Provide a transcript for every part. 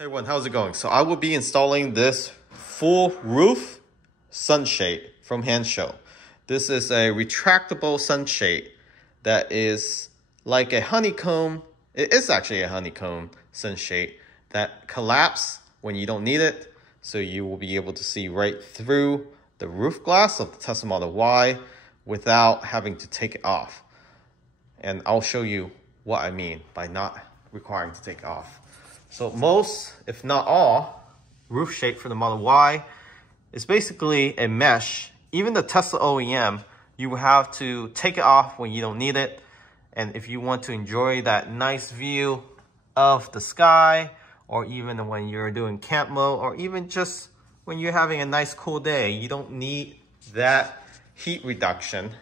Hey everyone, how's it going? So I will be installing this full roof sunshade from Hansshow. This is a retractable sunshade that is like a honeycomb. It is actually a honeycomb sunshade that collapses when you don't need it. So you will be able to see right through the roof glass of the Tesla Model Y without having to take it off. And I'll show you what I mean by not requiring to take it off. So most, if not all, roof shade for the Model Y is basically a mesh. Even the Tesla OEM, you will have to take it off when you don't need it. And if you want to enjoy that nice view of the sky, or even when you're doing camp mode, or even just when you're having a nice cool day, you don't need that heat reduction.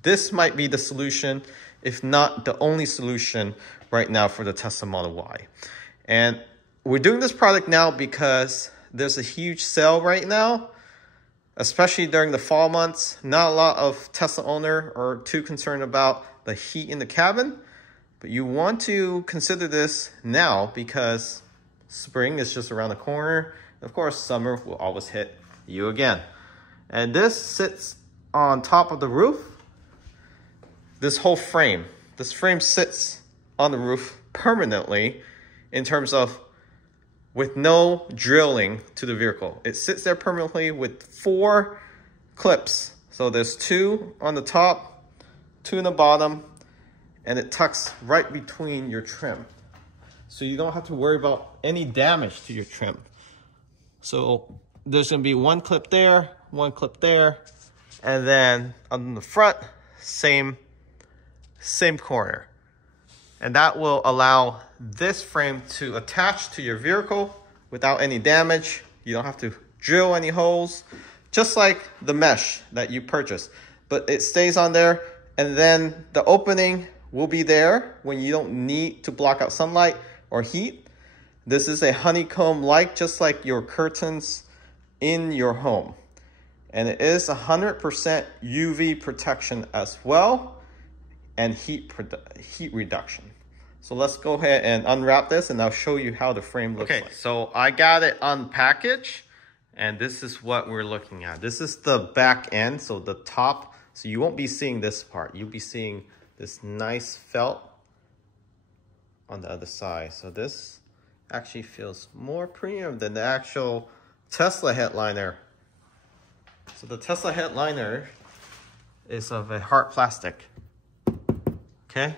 This might be the solution, if not the only solution right now for the Tesla Model Y. And we're doing this product now because there's a huge sale right now, especially during the fall months. Not a lot of Tesla owners are too concerned about the heat in the cabin, but you want to consider this now because spring is just around the corner. Of course, summer will always hit you again. And this sits on top of the roof. This whole frame, this frame sits on the roof permanently in terms of with no drilling to the vehicle. It sits there permanently with 4 clips. So there's 2 on the top, 2 in the bottom, and it tucks right between your trim. So you don't have to worry about any damage to your trim. So there's gonna be 1 clip there, 1 clip there, and then on the front, same corner. And that will allow this frame to attach to your vehicle without any damage. You don't have to drill any holes, just like the mesh that you purchased. But it stays on there, and then the opening will be there when you don't need to block out sunlight or heat. This is a honeycomb-like, just like your curtains in your home. And it is 100% UV protection as well, and heat reduction. So let's go ahead and unwrap this and I'll show you how the frame looks like. So I got it unpackaged and this is what we're looking at. This is the back end, so the top. So you won't be seeing this part. You'll be seeing this nice felt on the other side. So this actually feels more premium than the actual Tesla headliner. So the Tesla headliner is of a hard plastic. Okay,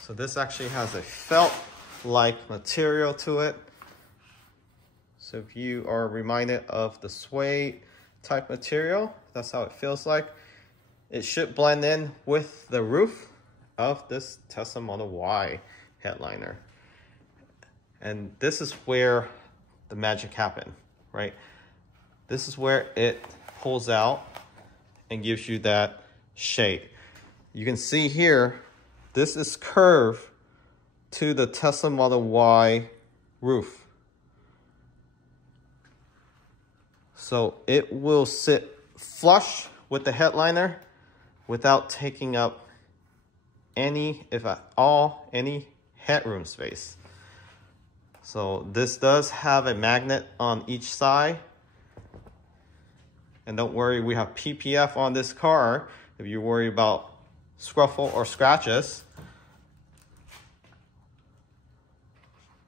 so this actually has a felt-like material to it. So if you are reminded of the suede type material, that's how it feels like. It should blend in with the roof of this Tesla Model Y headliner. And this is where the magic happened, right? This is where it pulls out and gives you that shade. You can see here, this is curved to the Tesla Model Y roof. So it will sit flush with the headliner without taking up any, if at all, any headroom space. So this does have a magnet on each side. And don't worry, we have PPF on this car if you worry about scuffle or scratches.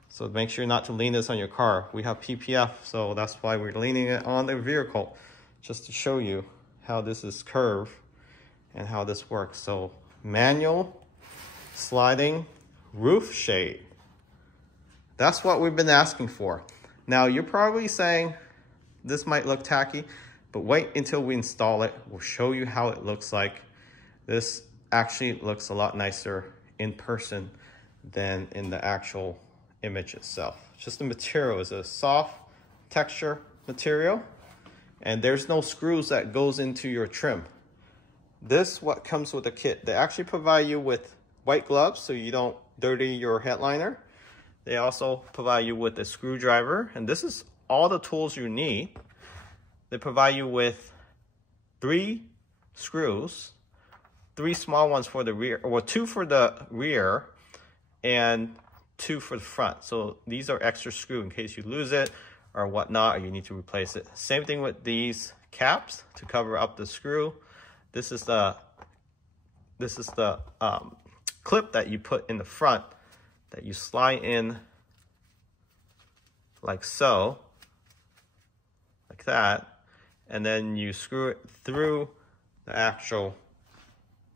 So make sure not to lean this on your car. We have PPF, so that's why we're leaning it on the vehicle, just to show you how this is curved and how this works. So manual sliding roof shade. That's what we've been asking for. Now you're probably saying this might look tacky, but wait until we install it. We'll show you how it looks like. This actually looks a lot nicer in person than in the actual image itself. Just the material is a soft texture material, and there's no screws that goes into your trim. This what comes with the kit. They actually provide you with white gloves so you don't dirty your headliner. They also provide you with a screwdriver, and this is all the tools you need. They provide you with 3 screws, 3 small ones for the rear, or 2 for the rear, and two for the front. So these are extra screw in case you lose it or whatnot, or you need to replace it. Same thing with these caps to cover up the screw. This is the clip that you put in the front that you slide in like so, like that, and then you screw it through the actual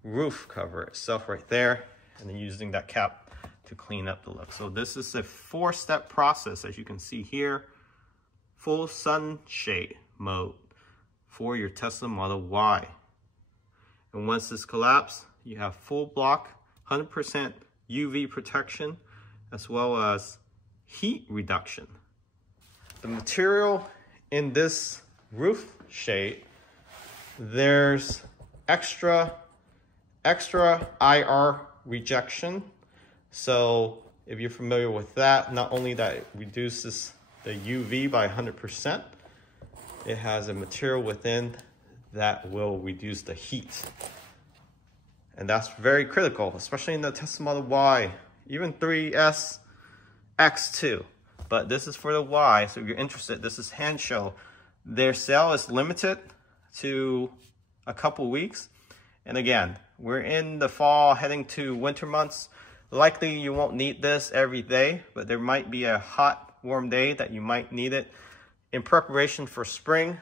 roof cover itself right there, and then using that cap to clean up the look. So this is a 4-step process, as you can see here. Full sunshade mode for your Tesla Model Y. And once this collapses, you have full block, 100% UV protection, as well as heat reduction. The material in this roof shade, there's extra IR rejection. So if you're familiar with that, not only that it reduces the UV by 100%, it has a material within that will reduce the heat. And that's very critical, especially in the Tesla Model Y, even 3S X2. But this is for the Y, so if you're interested, this is Hansshow. Their sale is limited to a couple weeks. And again, we're in the fall, heading to winter months. Likely you won't need this every day, but there might be a hot, warm day that you might need it in preparation for spring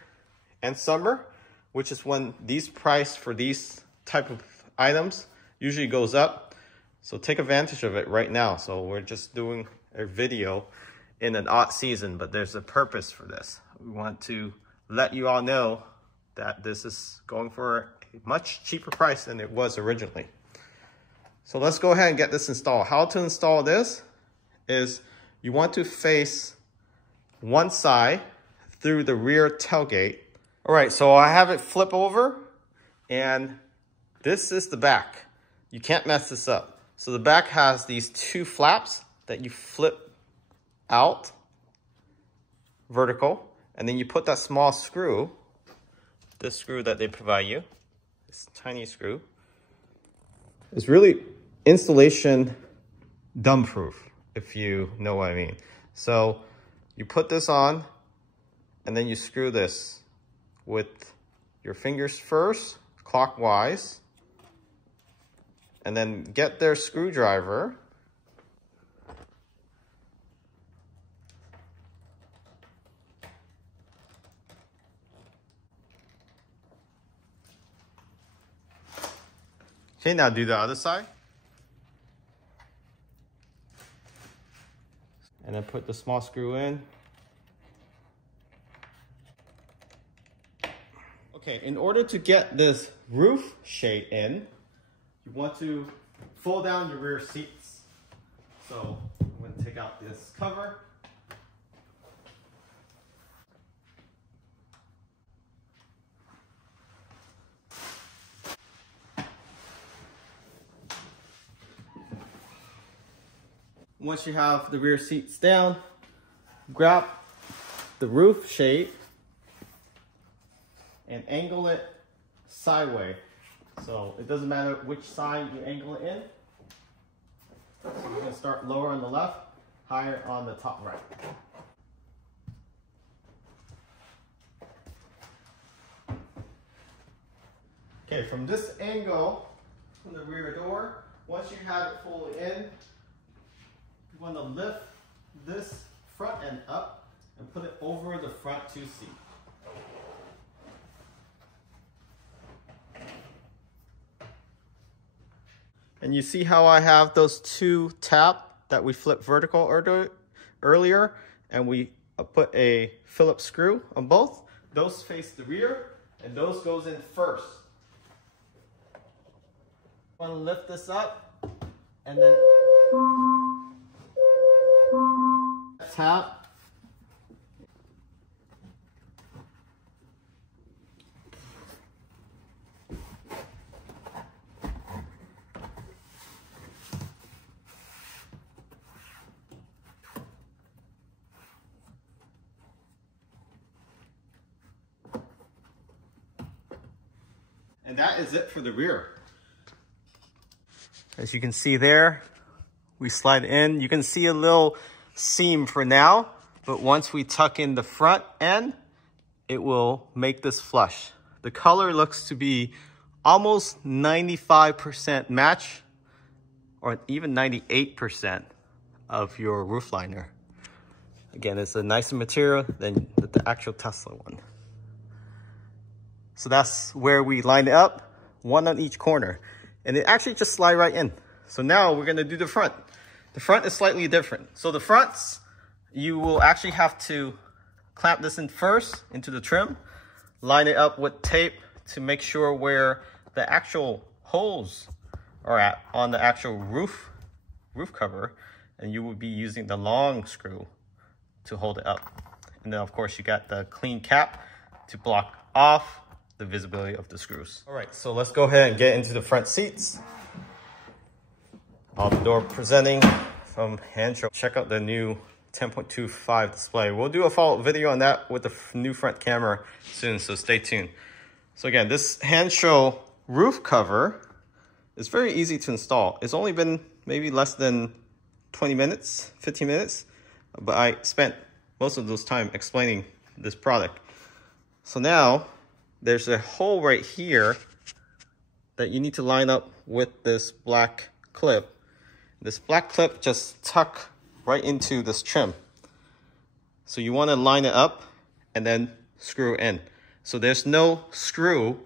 and summer, which is when these price for these type of items usually goes up. So take advantage of it right now. So we're just doing a video in an odd season, but there's a purpose for this. We want to let you all know that this is going for a much cheaper price than it was originally. So let's go ahead and get this installed. How to install this is you want to face one side through the rear tailgate. All right, so I have it flip over, and this is the back. You can't mess this up. So the back has these 2 flaps that you flip out vertical, and then you put that small screw, this screw that they provide you, this tiny screw. It's really installation dumb proof, if you know what I mean. So you put this on, and then you screw this with your fingers first, clockwise, and then get their screwdriver. Okay, now do the other side. And then put the small screw in. Okay, in order to get this roof shade in, you want to fold down your rear seats. So I'm going to take out this cover. Once you have the rear seats down, grab the roof shade and angle it sideways. So it doesn't matter which side you angle it in. So you're going to start lower on the left, higher on the top right. Okay, from this angle, from the rear door, once you have it fully in, you want to lift this front end up and put it over the front 2 seats. And you see how I have those 2 tabs that we flipped vertical earlier, and we put a Phillips screw on both. Those face the rear, and those goes in first. I want to lift this up, and then tap. And that is it for the rear. As you can see there, we slide in. You can see a little seam for now, but once we tuck in the front end, it will make this flush. The color looks to be almost 95% match, or even 98% of your roof liner. Again, it's a nicer material than the actual Tesla one. So that's where we line it up, one on each corner. And it actually just slide right in. So now we're gonna do the front. The front is slightly different. So the fronts, you will actually have to clamp this in first into the trim, line it up with tape to make sure where the actual holes are at on the actual roof cover, and you will be using the long screw to hold it up. And then of course you got the clean cap to block off the visibility of the screws. All right, so let's go ahead and get into the front seats. All the door presenting from Hansshow. Check out the new 10.25 display. We'll do a follow-up video on that with the new front camera soon, so stay tuned. So again, this Hansshow roof cover is very easy to install. It's only been maybe less than 20 minutes, 15 minutes, but I spent most of those time explaining this product. So now there's a hole right here that you need to line up with this black clip. This black clip just tuck right into this trim. So you want to line it up and then screw in. So there's no screw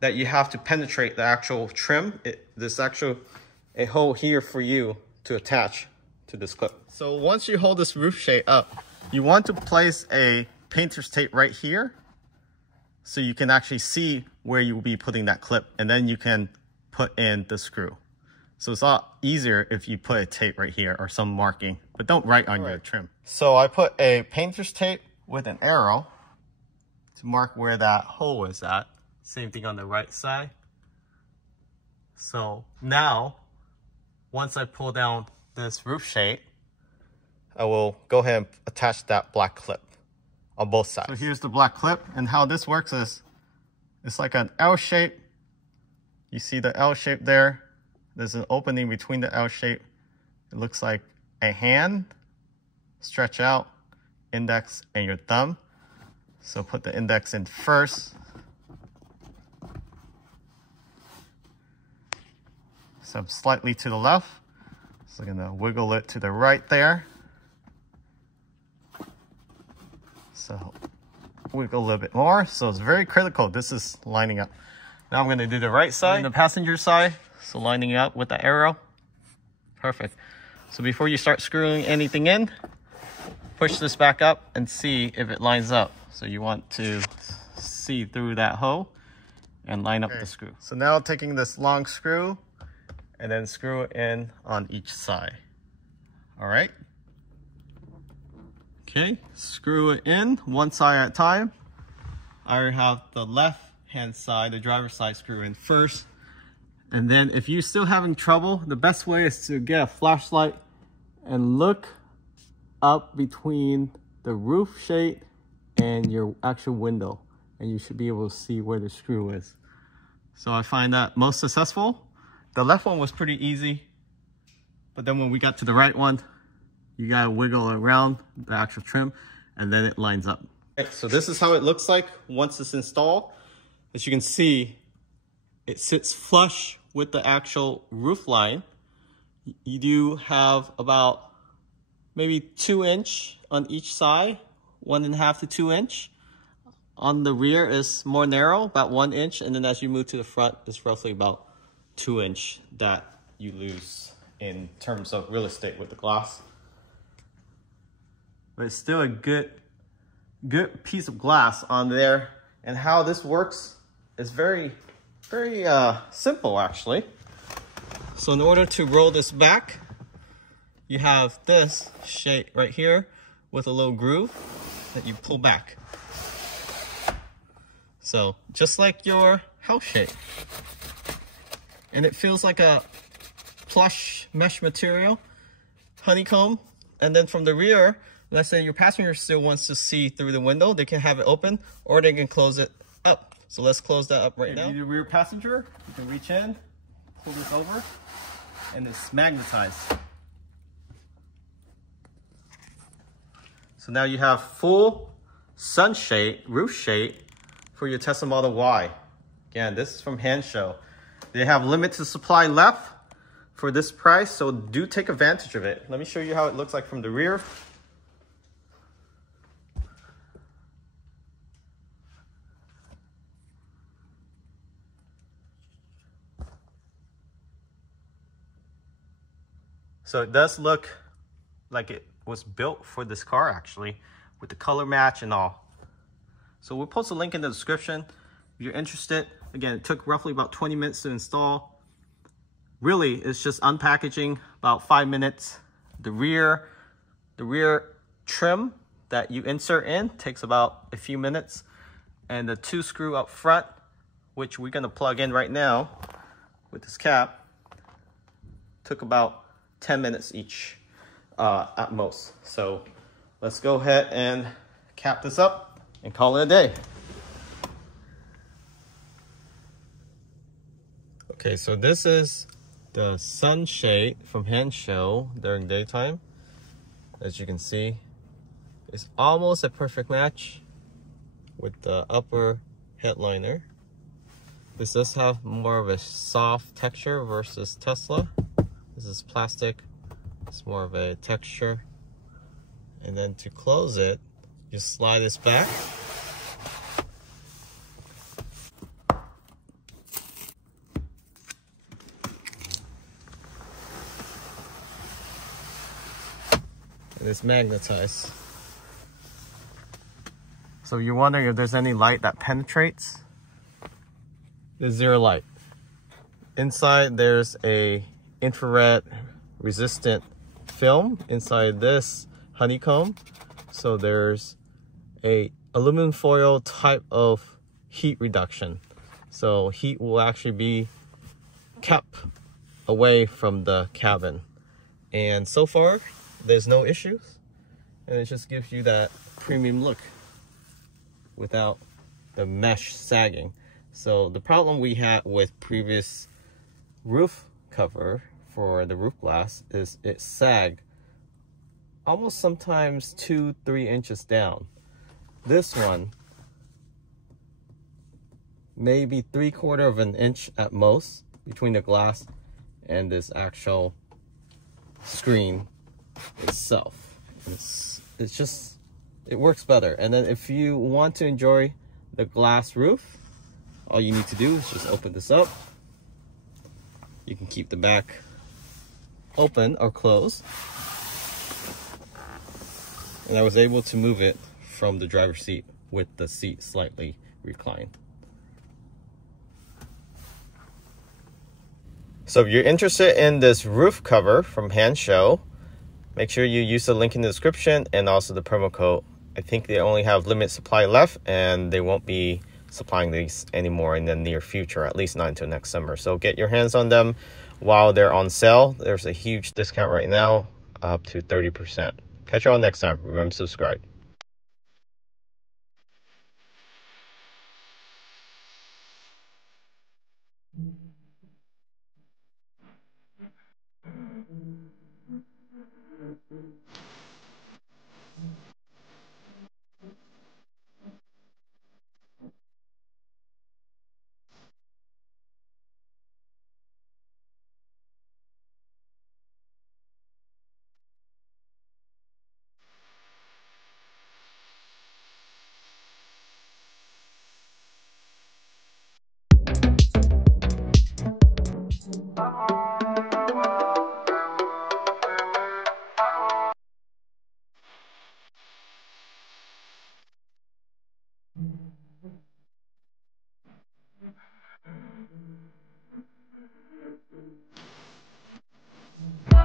that you have to penetrate the actual trim. There's actually a hole here for you to attach to this clip. So once you hold this roof shade up, you want to place a painter's tape right here so you can actually see where you will be putting that clip, and then you can put in the screw. So it's a lot easier if you put a tape right here or some marking, but don't write on your trim. So I put a painter's tape with an arrow to mark where that hole is at. Same thing on the right side. So now, once I pull down this roof shade, I will go ahead and attach that black clip on both sides. So here's the black clip, and how this works is it's like an L shape. You see the L shape there. There's an opening between the L shape. It looks like a hand. Stretch out, index and your thumb. So put the index in first. So slightly to the left. So I'm gonna wiggle it to the right there. So wiggle a little bit more. So it's very critical. This is lining up. Now I'm going to do the right side, the passenger side. So lining up with the arrow. Perfect. So before you start screwing anything in, push this back up and see if it lines up. So you want to see through that hole and line up the screw. So now taking this long screw and then screw it in on each side. All right. Okay, screw it in one side at a time. I have the left hand side, the driver's side, screw in first. And then if you're still having trouble, the best way is to get a flashlight and look up between the roof shade and your actual window, and you should be able to see where the screw is. So I find that most successful. The left one was pretty easy, but then when we got to the right one, you gotta wiggle around the actual trim and then it lines up. Okay, so this is how it looks like once it's installed. As you can see, it sits flush with the actual roof line. You do have about maybe 2 inch on each side, 1.5 to 2 inch. On the rear is more narrow, about 1 inch. And then as you move to the front, it's roughly about 2 inch that you lose in terms of real estate with the glass. But it's still a good piece of glass on there. And how this works is very simple actually. So in order to roll this back, you have this shape right here with a little groove that you pull back. So just like your house shape. And it feels like a plush mesh material, honeycomb. And then from the rear, let's say your passenger still wants to see through the window, they can have it open or they can close it up. So let's close that up right now. The rear passenger, you can reach in, pull this over, and it's magnetized. So now you have full sunshade, roof shade for your Tesla Model Y. Again, this is from Hansshow. They have limited supply left for this price, so do take advantage of it. Let me show you how it looks like from the rear. So it does look like it was built for this car actually, with the color match and all. So we'll post a link in the description if you're interested. Again, it took roughly about 20 minutes to install. Really, it's just unpackaging, about 5 minutes. The rear trim that you insert in takes about a few minutes. And the 2 screw up front, which we're gonna plug in right now with this cap, took about 10 minutes each at most. So let's go ahead and cap this up and call it a day. Okay, so this is the sunshade from Hansshow during daytime. As you can see, it's almost a perfect match with the upper headliner. This does have more of a soft texture versus Tesla. This is plastic, it's more of a texture. And then to close it, you slide this back. And it's magnetized. So you're wondering if there's any light that penetrates? There's zero light. Inside there's a infrared resistant film inside this honeycomb. So there's a aluminum foil type of heat reduction. So heat will actually be kept away from the cabin. And so far, there's no issues. And it just gives you that premium look without the mesh sagging. So the problem we had with previous roof cover for the roof glass is it sagged almost sometimes 2-3 inches down. This one, maybe 3/4 of an inch at most between the glass and this actual screen itself. It's just, it works better. And then if you want to enjoy the glass roof, all you need to do is just open this up. You can keep the back open or closed. And I was able to move it from the driver's seat with the seat slightly reclined. So if you're interested in this roof cover from Hansshow, make sure you use the link in the description and also the promo code. I think they only have limited supply left and they won't be supplying these anymore in the near future, at least not until next summer. So get your hands on them while they're on sale. There's a huge discount right now, up to 30%. Catch you all next time. Remember to subscribe.